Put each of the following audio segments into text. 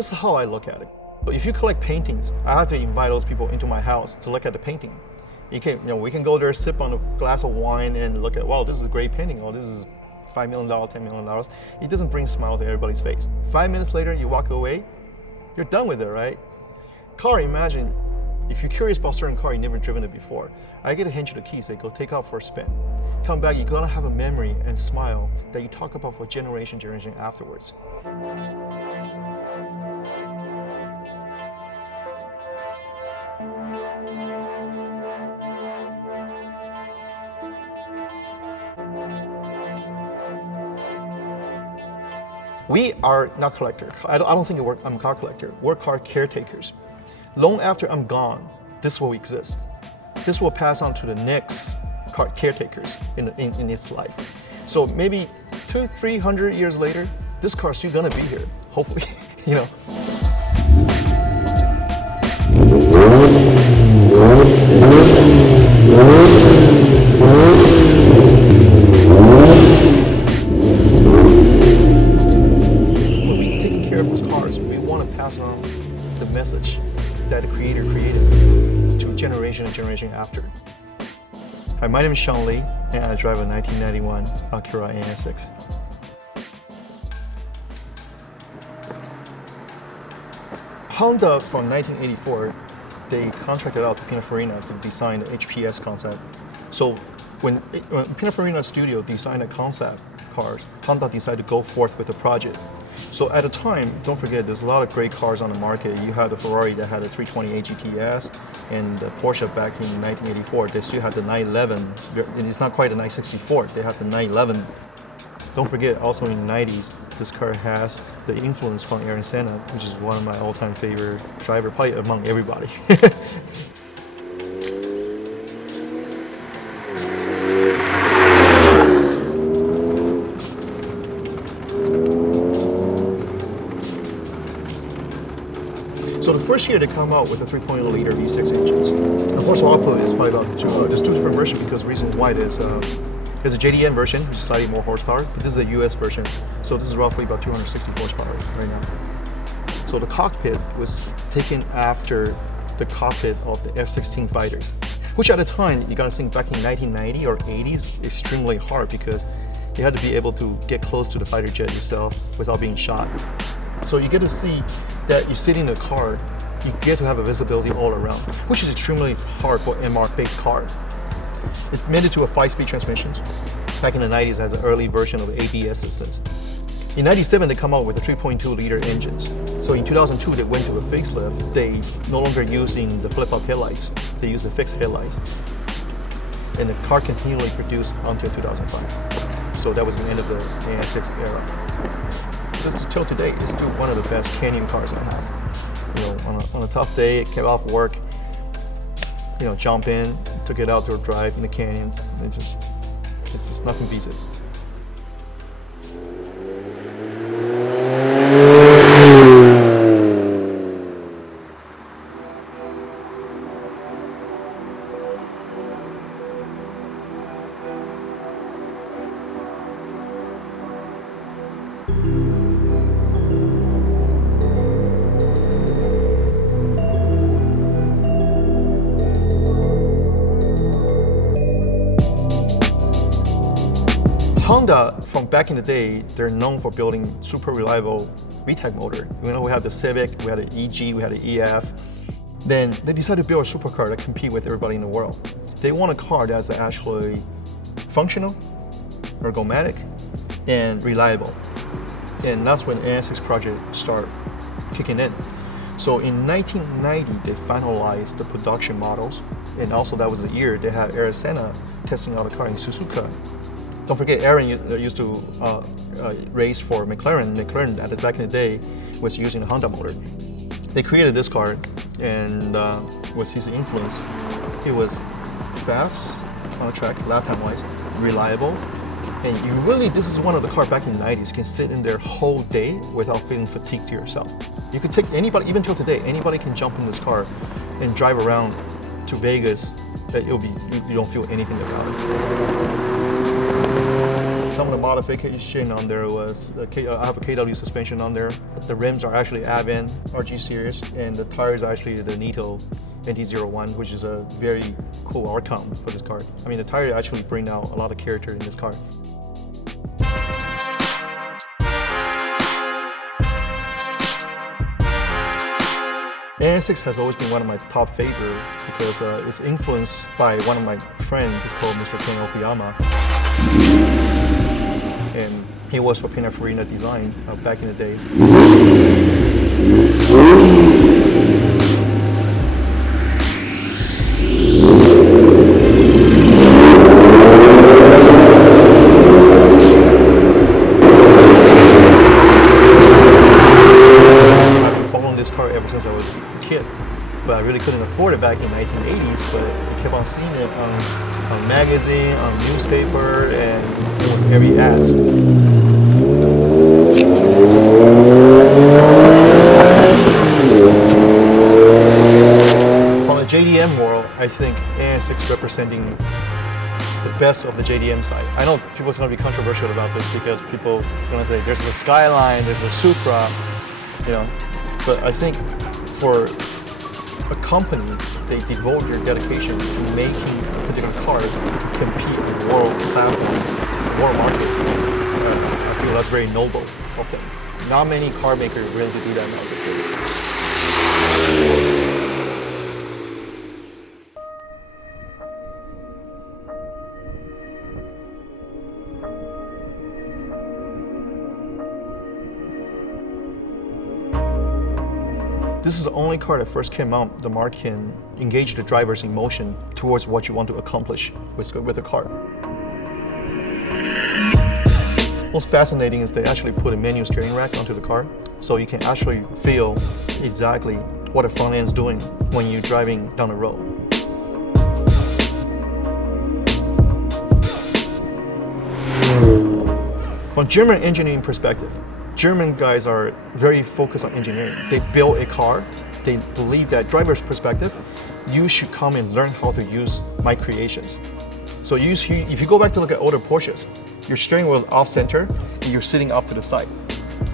this is how I look at it. So if you collect paintings, I have to invite those people into my house to look at the painting. We can go there, sip on a glass of wine and look at, wow, this is a great painting. Oh, this is $5 million, $10 million. It doesn't bring a smile to everybody's face. 5 minutes later, you walk away, you're done with it, right? Car, imagine, if you're curious about a certain car, you've never driven it before. I get to hand you the keys, say, go take out for a spin. Come back, you're gonna have a memory and smile that you talk about for generation afterwards. We are not collectors. I don't think I'm a car collector. We're car caretakers. Long after I'm gone, this will exist. This will pass on to the next car caretakers in its life. So maybe 200-300 years later, this car is still gonna be here, hopefully, you know. When we're taking care of these cars, we want to pass on the message that the creator created to generation and generation after. Hi, my name is Sean Lee, and I drive a 1991 Acura NSX. Honda, from 1984, they contracted out to Pininfarina to design the HPS concept. So when Pininfarina Studio designed a concept cars, Honda decided to go forth with the project. So at the time, don't forget, there's a lot of great cars on the market. You had the Ferrari that had a 328 GTS, and the Porsche back in 1984, they still had the 911. And it's not quite a 964, they had the 911. Don't forget, also in the 90s, this car has the influence from Ayrton Senna, which is one of my all-time favorite driver, probably among everybody. So the first year they come out with a 3.0 liter V6 engines. The horsepower output is probably about there's two different versions because the reason why there's a JDM version, which is slightly more horsepower, but this is a US version. So this is roughly about 260 horsepower right now. So the cockpit was taken after the cockpit of the F-16 fighters, which at the time, you gotta think back in 1990 or 80s, extremely hard because you had to be able to get close to the fighter jet itself without being shot. So you get to see that you sit in a car, you get to have a visibility all around, which is extremely hard for MR-based car. It's mated to a 5-speed transmission. Back in the 90s, it has an early version of ABS systems. In 97, they come out with a 3.2 liter engines. So in 2002, they went to a facelift. They no longer using the flip-up headlights. They use the fixed headlights. And the car continually produced until 2005. So that was the end of the NSX era. Just till today, it's still one of the best canyon cars I have. You know, on a tough day, get off work, you know, jump in, took it out to a drive in the canyons. It's just nothing beats it. Honda, from back in the day, they're known for building super reliable VTEC motor. You know, we had the Civic, we had the EG, we had the EF. Then they decided to build a supercar that compete with everybody in the world. They want a car that's actually functional, ergonomic, and reliable. And that's when the NSX project started kicking in. So in 1990, they finalized the production models. And also that was the year they had Ayrton Senna testing out a car in Suzuka. Don't forget, Aaron used to race for McLaren. McLaren, back in the day, was using a Honda motor. They created this car, and was his influence. It was fast on the track, lap time-wise, reliable, and you really, this is one of the cars back in the 90s, you can sit in there whole day without feeling fatigued to yourself. You could take anybody, even till today, anybody can jump in this car and drive around to Vegas. You don't feel anything about it. Some of the modification on there was, I have a KW suspension on there. The rims are actually Avon RG series, and the tires are actually the Nito NT01, which is a very cool outcome for this car. I mean, the tire actually bring out a lot of character in this car. NSX has always been one of my top favorite because it's influenced by one of my friends. He's called Mr. Ken Okuyama. And he was for Pininfarina Design back in the days. Since I was a kid, but I really couldn't afford it back in the 1980s, but I kept on seeing it on magazine, on newspaper, and almost every ad. From the JDM world, I think NSX representing the best of the JDM side. I know people are going to be controversial about this because people are going to say there's the Skyline, there's the Supra, you know. But I think for a company, they devote their dedication to making a particular car compete in the world platform, world market. I feel that's very noble of them. Not many car makers are willing to do that now these days. This is the only car that first came out, the market can engage the driver's emotion towards what you want to accomplish with a car. Most fascinating is they actually put a manual steering rack onto the car, so you can actually feel exactly what the front end is doing when you're driving down the road. From German engineering perspective, German guys are very focused on engineering. They build a car, they believe that driver's perspective, you should come and learn how to use my creations. So if you go back to look at older Porsches, your steering wheel is off center, and you're sitting off to the side,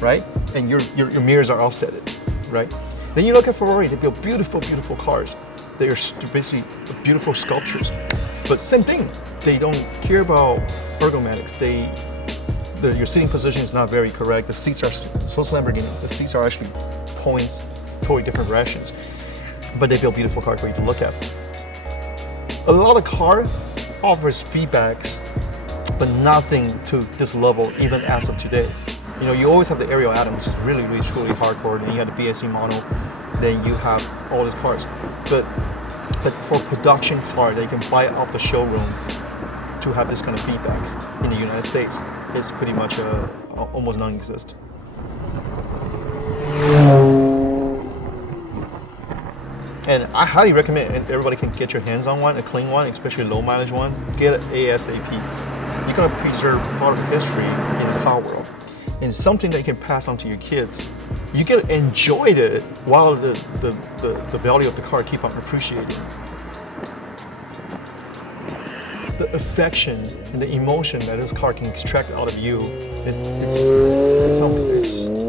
right? And your mirrors are offsetted, right? Then you look at Ferrari, they build beautiful, beautiful cars. They are basically beautiful sculptures. But same thing, they don't care about ergonomics. Your sitting position is not very correct. The seats are, so Lamborghini, the seats are actually points totally different directions. But they build beautiful cars for you to look at. A lot of car offers feedbacks, but nothing to this level even as of today. You know, you always have the Ariel Atom, which is really, really, truly hardcore. Then you have the BSC model, then you have all these cars. But for production car that you can buy off the showroom to have this kind of feedbacks in the United States, it's pretty much almost non-existent. And I highly recommend everybody can get your hands on one, a clean one, especially a low mileage one. Get it ASAP. You're gonna preserve part of history in the car world. And it's something that you can pass on to your kids. You get to enjoy it while the value of the car keep on appreciating. The affection and the emotion that this car can extract out of you, it's something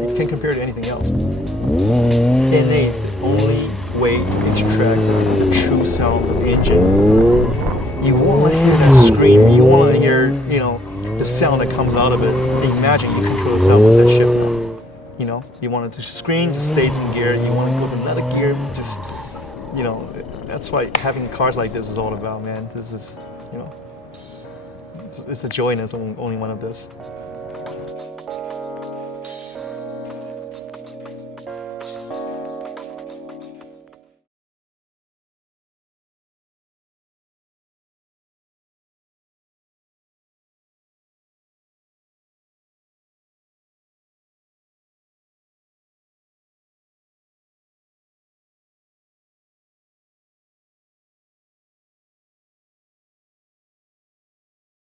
you can't compare to anything else. NA is the only way to extract the true sound of the engine. You want to hear that scream, you want to hear, you know, the sound that comes out of it. Imagine you control the sound with that shift knob. You know, you want it to scream, just stays in gear. You want to go to another gear, just, you know, that's why having cars like this is all about, man. This is, you know, it's a joy and it's only one of this.